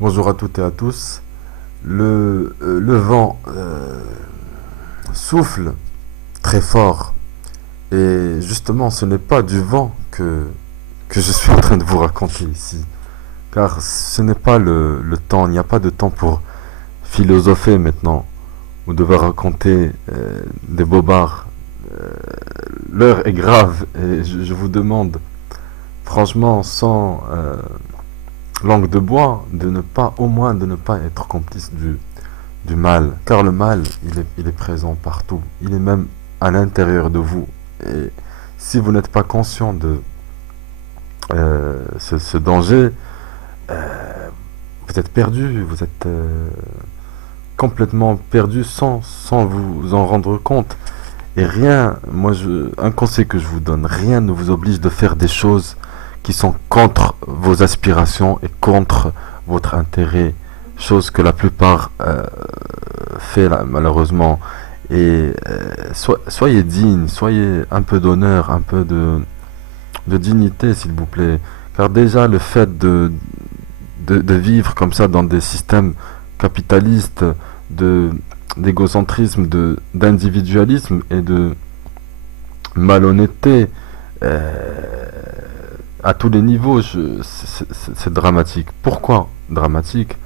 Bonjour à toutes et à tous. Le vent souffle très fort et justement ce n'est pas du vent que je suis en train de vous raconter ici. Car ce n'est pas le temps, il n'y a pas de temps pour philosopher maintenant ou devoir raconter des bobards. Euh, L'heure est grave et je vous demande franchement sans langue de bois de ne pas au moins de ne pas être complice du mal, car le mal, il est présent partout, il est même à l'intérieur de vous. Et si vous n'êtes pas conscient de ce danger, vous êtes perdu, vous êtes complètement perdu sans vous en rendre compte. Et rien, un conseil que je vous donne, rien ne vous oblige de faire des choses qui sont contre vos aspirations et contre votre intérêt, chose que la plupart fait là, malheureusement. Et soyez digne, soyez un peu d'honneur, un peu de dignité, s'il vous plaît. Car déjà, le fait de vivre comme ça dans des systèmes capitalistes, de d'égocentrisme, d'individualisme et de malhonnêteté euh, à tous les niveaux, c'est dramatique. Pourquoi dramatique?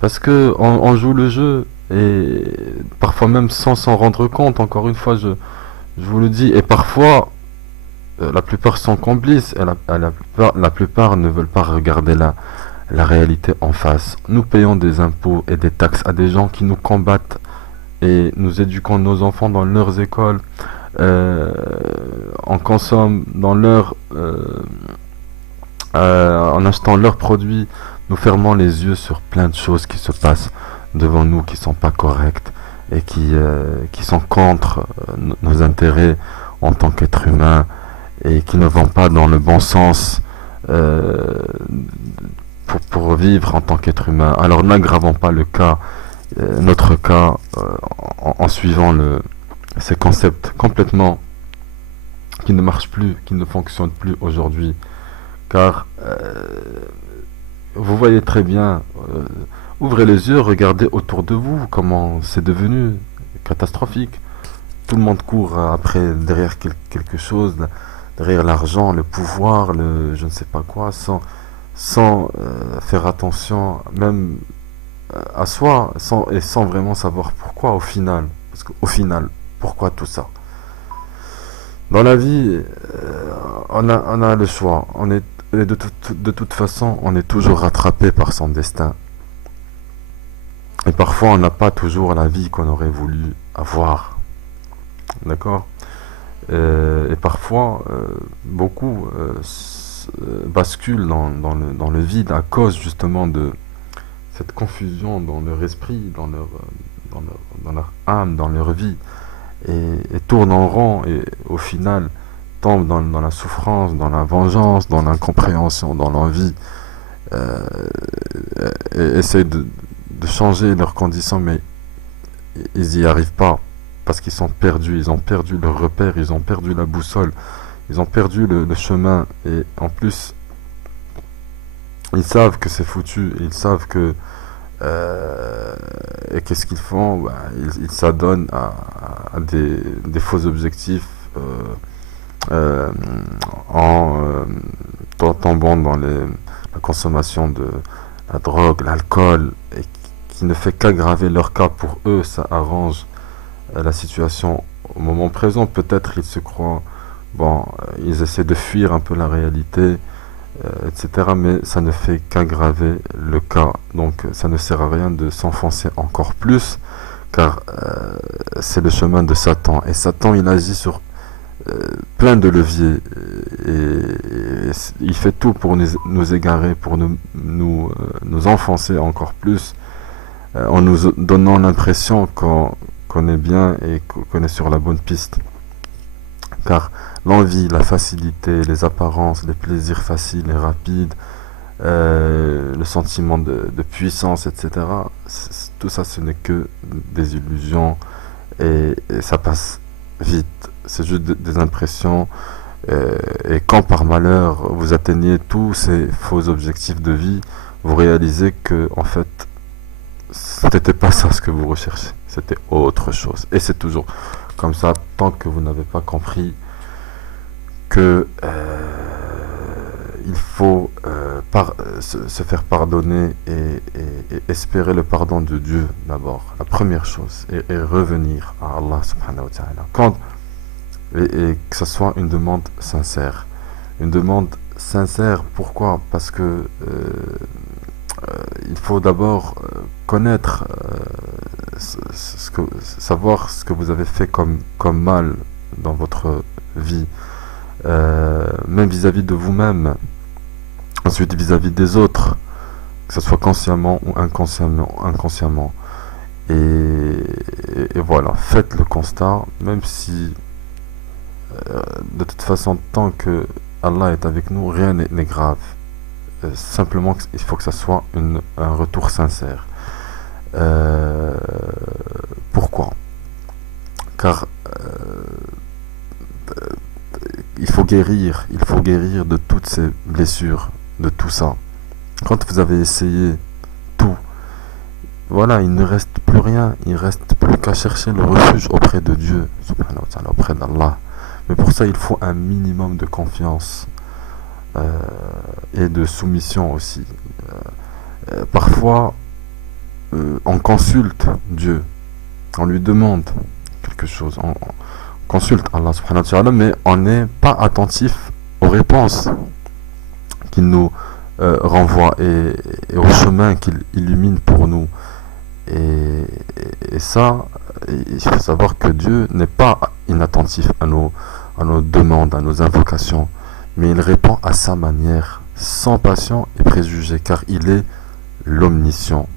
Parce que on joue le jeu et parfois même sans s'en rendre compte. Encore une fois, je vous le dis. Et parfois, la plupart sont complices et la plupart ne veulent pas regarder la réalité en face. Nous payons des impôts et des taxes à des gens qui nous combattent et nous éduquons nos enfants dans leurs écoles. Euh, on consomme dans en achetant leurs produits, nous fermons les yeux sur plein de choses qui se passent devant nous, qui sont pas correctes et qui sont contre nos intérêts en tant qu'être humain et qui ne vont pas dans le bon sens euh, pour vivre en tant qu'être humain. Alors n'aggravons pas le cas, notre cas, en suivant ces concepts complètement qui ne marchent plus, qui ne fonctionnent plus aujourd'hui. Car vous voyez très bien, ouvrez les yeux, regardez autour de vous comment c'est devenu catastrophique. Tout le monde court après, derrière quelque chose, derrière l'argent, le pouvoir, le je ne sais pas quoi, sans faire attention même à soi, sans vraiment savoir pourquoi au final. Parce qu'au final, pourquoi tout ça? Dans la vie, on a le choix. Et de toute façon, on est toujours rattrapé par son destin. Et parfois, on n'a pas toujours la vie qu'on aurait voulu avoir. D'accord? Et parfois, beaucoup basculent dans le vide à cause justement de cette confusion dans leur esprit, dans leur âme, dans leur vie, et tournent en rond et au final tombent dans la souffrance, dans la vengeance, dans l'incompréhension, dans l'envie, euh, et essayent de changer leurs conditions, mais ils n'y arrivent pas parce qu'ils sont perdus, ils ont perdu leur repère, ils ont perdu la boussole, ils ont perdu le chemin et en plus ils savent que c'est foutu, ils savent que et qu'est-ce qu'ils font? Bah, ils s'adonnent à des faux objectifs euh, en tombant dans la consommation de la drogue, l'alcool, et qui ne fait qu'aggraver leur cas. Pour eux, ça arrange la situation au moment présent. Peut-être ils se croient, bon, ils essaient de fuir un peu la réalité, etc. Mais ça ne fait qu'aggraver le cas. Donc ça ne sert à rien de s'enfoncer encore plus, car c'est le chemin de Satan. Et Satan, il agit sur plein de leviers. Et il fait tout pour nous égarer, pour nous enfoncer encore plus, en nous donnant l'impression qu'on est bien et qu'on est sur la bonne piste. Car l'envie, la facilité, les apparences, les plaisirs faciles et rapides, le sentiment de puissance, etc. Tout ça, ce n'est que des illusions et ça passe vite. C'est juste des impressions. Et quand par malheur vous atteignez tous ces faux objectifs de vie, vous réalisez que, en fait, c'était pas ça ce que vous recherchez. C'était autre chose. Et c'est toujours comme ça, tant que vous n'avez pas compris que il faut se faire pardonner et espérer le pardon de Dieu d'abord, la première chose, et revenir à Allah subhanahu wa ta'ala. Et que ce soit une demande sincère. Une demande sincère, pourquoi? Parce que il faut d'abord connaître, savoir ce que vous avez fait comme mal dans votre vie, même vis-à-vis de vous-même, ensuite vis-à-vis des autres, que ce soit consciemment ou inconsciemment. Et voilà, faites le constat, même si de toute façon, tant que Allah est avec nous, rien n'est grave. Simplement, il faut que ça soit un retour sincère. Pourquoi? Car il faut guérir de toutes ces blessures, de tout ça. Quand vous avez essayé tout, voilà, il ne reste plus rien, il reste plus qu'à chercher le refuge auprès de Dieu, subhanahu wa ta'ala, auprès d'Allah. Mais pour ça, il faut un minimum de confiance et de soumission aussi. Parfois, on consulte Dieu, on lui demande quelque chose, on consulte Allah subhanahu wa ta'ala, mais on n'est pas attentif aux réponses qu'il nous renvoie et au chemin qu'il illumine pour nous. Et ça, il faut savoir que Dieu n'est pas inattentif à nos demandes, à nos invocations, mais il répond à sa manière, sans passion et préjugés, car il est l'omniscient.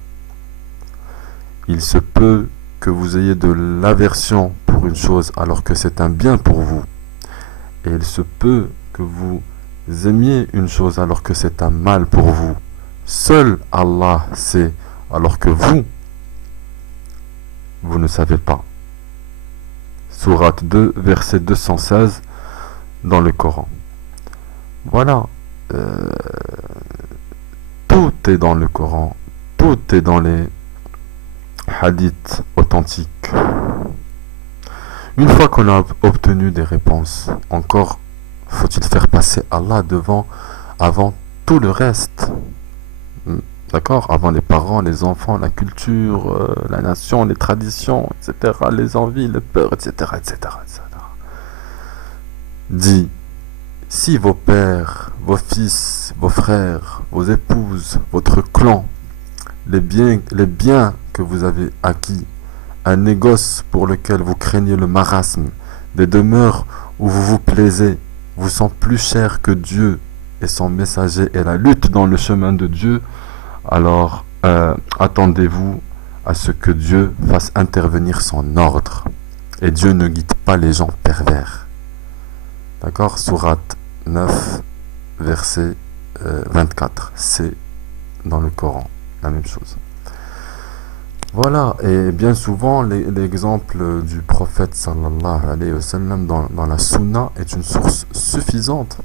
Il se peut que vous ayez de l'aversion pour une chose alors que c'est un bien pour vous. Et il se peut que vous aimiez une chose alors que c'est un mal pour vous. Seul Allah sait, alors que vous ne savez pas. Sourate 2, verset 216 dans le Coran. Voilà. Tout est dans le Coran. Tout est dans les hadiths authentiques. Une fois qu'on a obtenu des réponses, encore faut-il faire passer Allah avant tout le reste. D'accord? Avant les parents, les enfants, la culture, la nation, les traditions, etc., les envies, les peurs, etc., etc., etc. Dit, si vos pères, vos fils, vos frères, vos épouses, votre clan, les biens que vous avez acquis, un négoce pour lequel vous craignez le marasme, des demeures où vous vous plaisez, vous sont plus chers que Dieu et son messager et la lutte dans le chemin de Dieu, alors attendez-vous à ce que Dieu fasse intervenir son ordre. Et Dieu ne guide pas les gens pervers. D'accord? Sourate 9, verset 24. C'est dans le Coran, la même chose. Voilà, et bien souvent l'exemple du prophète sallallahu alayhi wa sallam dans la sunna est une source suffisante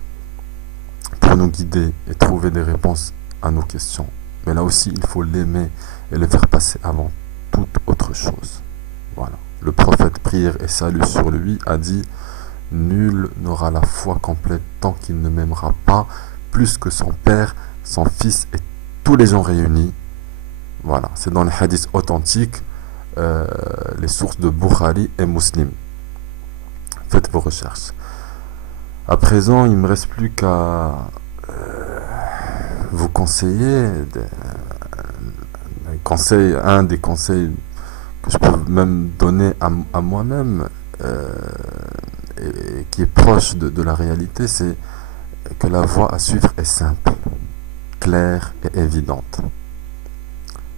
pour nous guider et trouver des réponses à nos questions. Mais là aussi, il faut l'aimer et le faire passer avant toute autre chose. Voilà. Le prophète, prière et salut sur lui, a dit « Nul n'aura la foi complète tant qu'il ne m'aimera pas plus que son père, son fils et tous les gens réunis. » Voilà, c'est dans les hadiths authentiques, les sources de Bukhari et Muslim. Faites vos recherches. À présent, il ne me reste plus qu'à vous conseiller un des conseils que je peux même donner à moi-même et qui est proche de la réalité, c'est que la voie à suivre est simple, claire et évidente.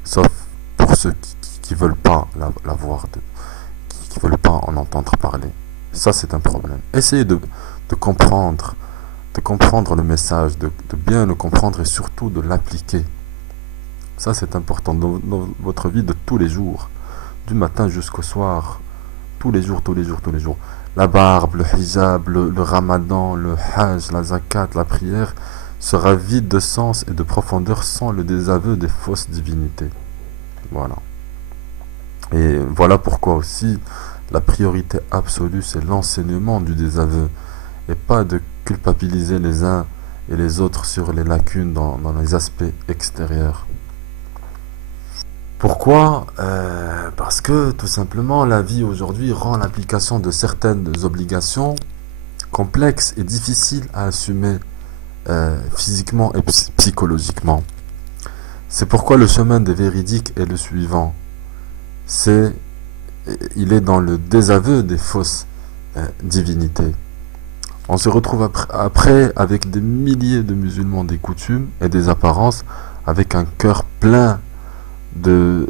Sauf pour ceux qui veulent pas la voir, qui veulent pas en entendre parler. Ça, c'est un problème. Essayez de comprendre le message, de bien le comprendre et surtout de l'appliquer. Ça, c'est important dans votre vie de tous les jours, du matin jusqu'au soir, tous les jours. La barbe, le hijab, le ramadan, le hajj, la zakat, la prière sera vide de sens et de profondeur sans le désaveu des fausses divinités. Voilà. Et voilà pourquoi aussi la priorité absolue, c'est l'enseignement du désaveu et pas de culpabiliser les uns et les autres sur les lacunes dans les aspects extérieurs. Pourquoi Parce que tout simplement la vie aujourd'hui rend l'application de certaines obligations complexes et difficiles à assumer physiquement et psychologiquement. C'est pourquoi le chemin des véridiques est le suivant. Il est dans le désaveu des fausses divinités. On se retrouve après avec des milliers de musulmans des coutumes et des apparences, avec un cœur plein de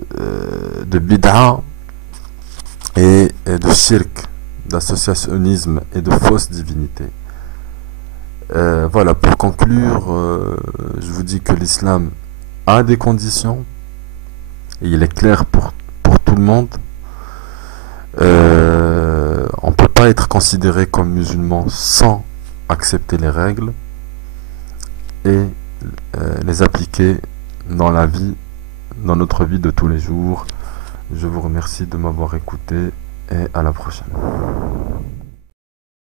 bid'a et de shirk, d'associationnisme et de fausses divinités. Voilà, pour conclure, je vous dis que l'islam a des conditions et il est clair pour tout le monde. On ne peut pas être considéré comme musulman sans accepter les règles et les appliquer dans la vie, dans notre vie de tous les jours. Je vous remercie de m'avoir écouté et à la prochaine.